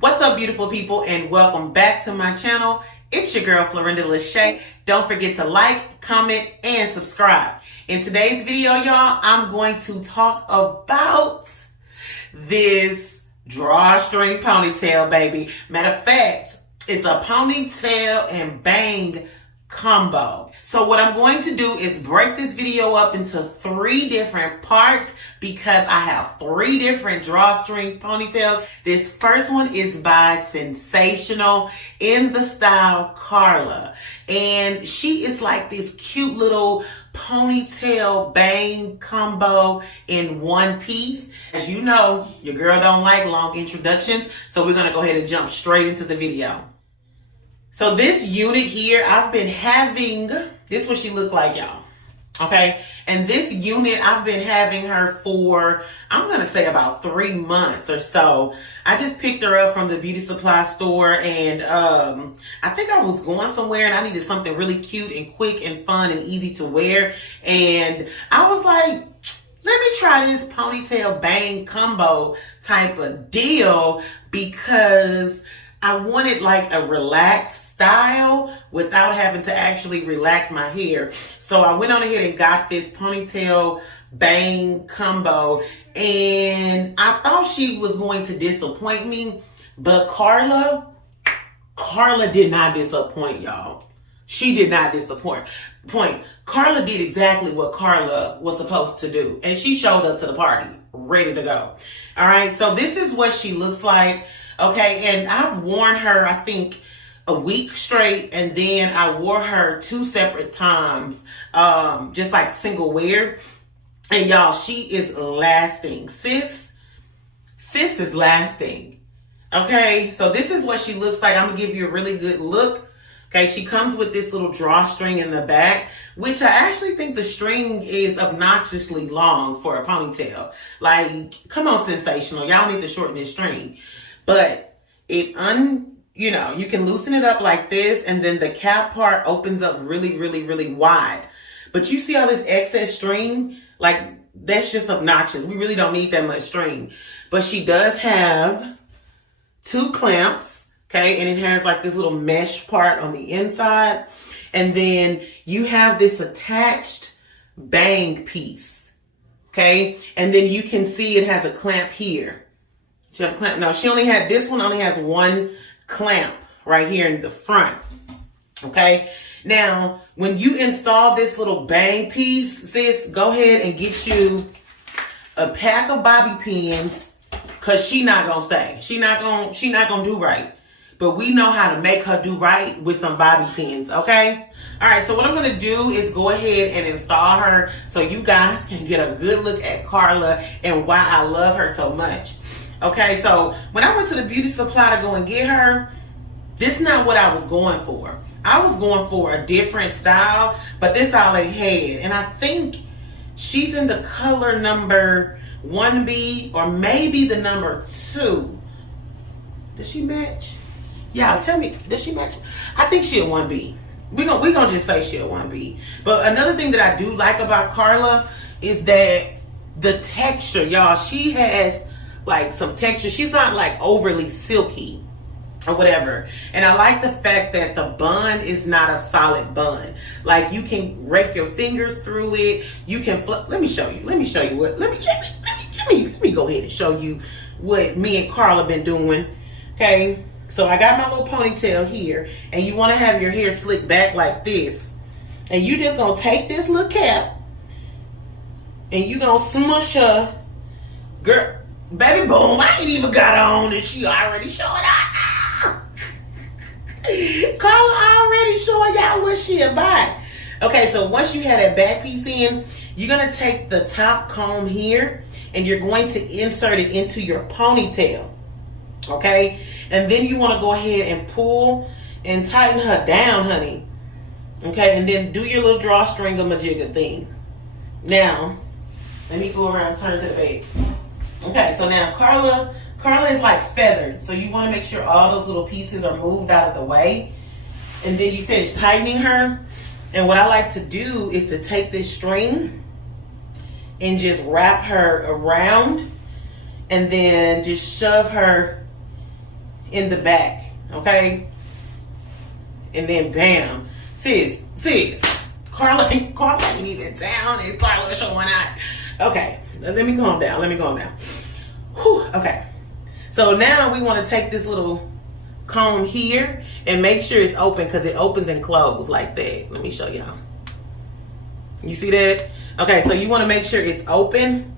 What's up, beautiful people, and welcome back to my channel. It's your girl, Florinda LaShay. Don't forget to like, comment, and subscribe. In today's video, y'all, I'm going to talk about this drawstring ponytail, baby. Matter of fact, it's a ponytail and bang combo. So what I'm going to do is break this video up into 3 different parts because I have 3 different drawstring ponytails. This first one is by Sensational in the style Carla. And she is like this cute little ponytail bang combo in one piece. As you know, your girl don't like long introductions, so we're gonna go ahead and jump straight into the video. So this unit here, I've been having, this is what she looked like, y'all. Okay, and this unit, I've been having her for, I'm gonna say about 3 months or so. I just picked her up from the beauty supply store, and I think I was going somewhere and I needed something really cute and quick and fun and easy to wear. And I was like, let me try this ponytail bang combo type of deal because I wanted like a relaxed style without having to actually relax my hair. So I went on ahead and got this ponytail bang combo, and I thought she was going to disappoint me, but Carla did not disappoint, y'all. She did not disappoint. Carla did exactly what Carla was supposed to do, and she showed up to the party ready to go. All right, so this is what she looks like. Okay, and I've worn her, I think, a week straight, and then I wore her 2 separate times, just like single wear. And y'all, she is lasting. Sis is lasting. Okay, so this is what she looks like. I'm gonna give you a really good look. Okay, she comes with this little drawstring in the back, which I actually think the string is obnoxiously long for a ponytail. Like, come on, Sensational, y'all need to shorten this string. But you can loosen it up like this, and then the cap part opens up really, really, really wide. But you see all this excess string? Like, that's just obnoxious. We really don't need that much string. But she does have 2 clamps, okay? And it has like this little mesh part on the inside. And then you have this attached bang piece, okay? And then you can see it has a clamp here. She has a clamp. No, this one only has 1 clamp right here in the front. Okay. Now, when you install this little bang piece, sis, go ahead and get you a pack of bobby pins, because she not gonna stay. She not gonna do right. But we know how to make her do right with some bobby pins, okay? All right, so what I'm gonna do is go ahead and install her so you guys can get a good look at Carla and why I love her so much. Okay, so when I went to the beauty supply to go and get her, this is not what I was going for. I was going for a different style, but this all they had. And I think she's in the color number 1B or maybe the number 2. Does she match? Yeah, tell me, does she match? I think she a 1B. We gonna just say she a 1B. But another thing that I do like about Carla is that the texture, y'all. She has like some texture. She's not like overly silky or whatever. And I like the fact that the bun is not a solid bun. Like, you can rake your fingers through it. You can let me show you what, let me go ahead and show you what me and Carla been doing. Okay, so I got my little ponytail here, and you want to have your hair slicked back like this, and you just gonna take this little cap and you gonna smush her, girl. Baby, boom, I ain't even got on and she already showing out. Carla already showing y'all what she about. Okay, so once you have that back piece in, you're going to take the top comb here and you're going to insert it into your ponytail. Okay, and then you want to go ahead and pull and tighten her down, honey. Okay, and then do your little drawstring-a-majigga thing. Now, let me go around and turn to the back. Okay, so now Carla is like feathered, so you want to make sure all those little pieces are moved out of the way. And then you finish tightening her. And what I like to do is to take this string and just wrap her around and then just shove her in the back, okay? And then bam. Sis, Carla ain't even down, and Carla showing out. Okay, let me calm down. Whew, okay. So now we want to take this little comb here and make sure it's open, because it opens and closes like that. Let me show y'all. You see that? Okay, so you want to make sure it's open.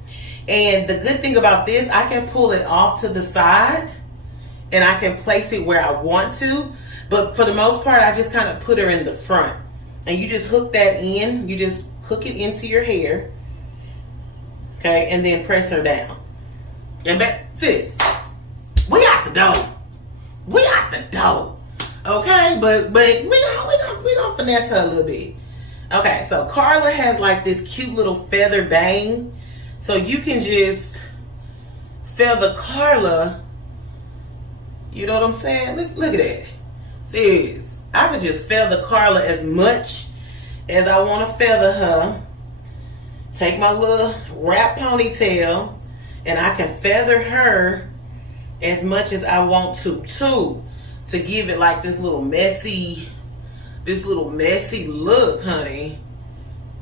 And the good thing about this, I can pull it off to the side and I can place it where I want to. But for the most part, I just kind of put her in the front. And you just hook that in. You just hook it into your hair. Okay, and then press her down. And back, sis, we got the dough. Okay, but we gonna finesse her a little bit. Okay, so Carla has like this cute little feather bang. So you can just feather Carla. You know what I'm saying? Look at that. Sis, I can just feather Carla as much as I want to feather her. Take my little wrap ponytail and I can feather her as much as I want to too, to give it like this little messy look, honey.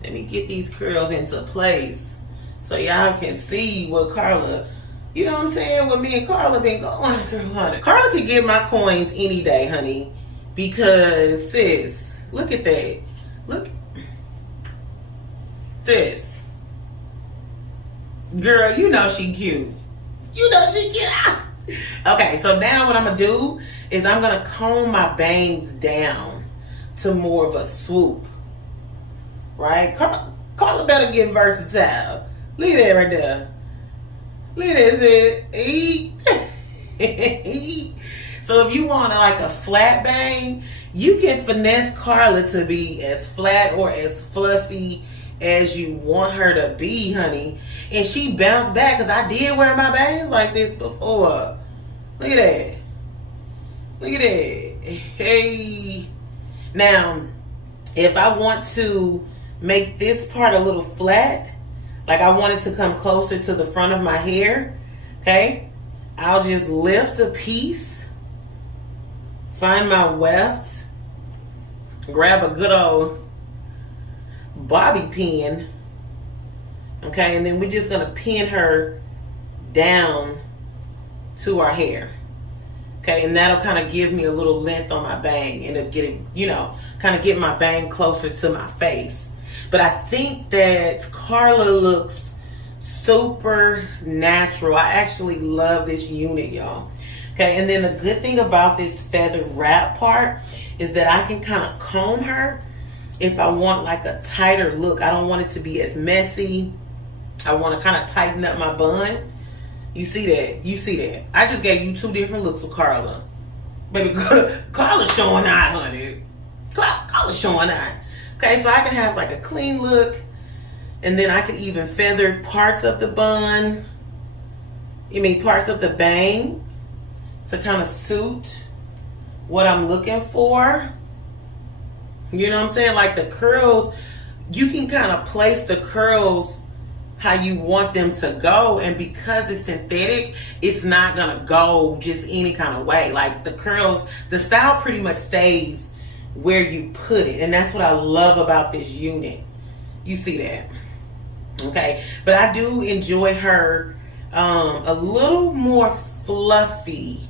Let me get these curls into place so y'all can see what Carla, you know what I'm saying, what me and Carla been going through, honey. Carla could get my coins any day, honey, because sis, look at that. Look, sis, girl, you know she cute. Okay, so now what I'm gonna do is I'm gonna comb my bangs down to more of a swoop, right? Carla better get versatile. Look at that right there. Look at this. Eat. So if you want like a flat bang, you can finesse Carla to be as flat or as fluffy as you want her to be, honey. And she bounced back, because I did wear my bangs like this before. Look at that. Hey. Now, if I want to make this part a little flat, like I want it to come closer to the front of my hair, okay, I'll just lift a piece, find my weft, grab a good old bobby pin, okay, and then we're just gonna pin her down to our hair, okay, and that'll kind of give me a little length on my bang, and it'll get it, you know, kind of get my bang closer to my face. But I think that Carla looks super natural. I actually love this unit, y'all. Okay, and then the good thing about this feather wrap part is that I can kind of comb her if I want like a tighter look. I don't want it to be as messy. I want to kind of tighten up my bun. You see that? I just gave you two different looks with Carla. Baby, Carla's showing out, honey. Carla's showing out. Okay, so I can have like a clean look, and then I can even feather parts of the bun. Parts of the bang to kind of suit what I'm looking for. You know what I'm saying? Like the curls, you can kind of place the curls how you want them to go, and because it's synthetic, it's not gonna go just any kind of way. Like the curls, the style pretty much stays where you put it, and that's what I love about this unit. You see that? Okay, but I do enjoy her a little more fluffy.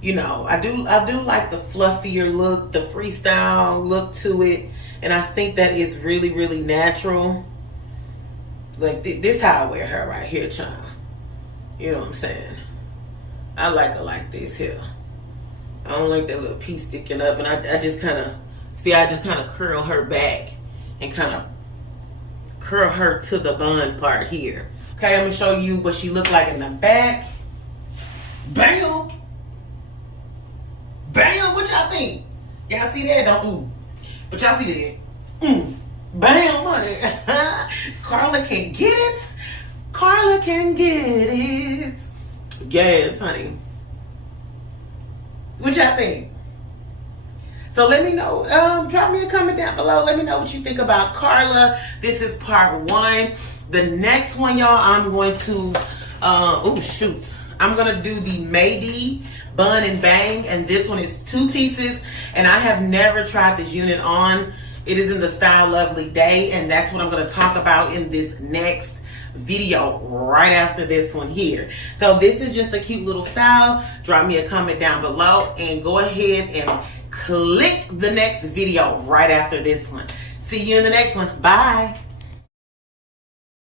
You know, I do like the fluffier look, the freestyle look to it, and I think that is really, really natural. Like this how I wear her right here, child. You know what I'm saying? I like her like this here. I don't like that little piece sticking up, and I just kind of curl her back and kind of curl her to the bun part here. Okay, I'm gonna show you what she look like in the back. Bam! Bam! What y'all think? Y'all see that? Don't. But y'all see that? Bam, honey. Carla can get it. Carla can get it. Yes, honey. What y'all think? So let me know. Drop me a comment down below. Let me know what you think about Carla. This is part 1. The next one, y'all, I'm going to I'm going to do the Mayday Bun and Bang, and this one is 2 pieces, and I have never tried this unit on. It is in the style Lovely Day, and that's what I'm going to talk about in this next video right after this one here. So this is just a cute little style. Drop me a comment down below and go ahead and click the next video right after this one. See you in the next one. Bye.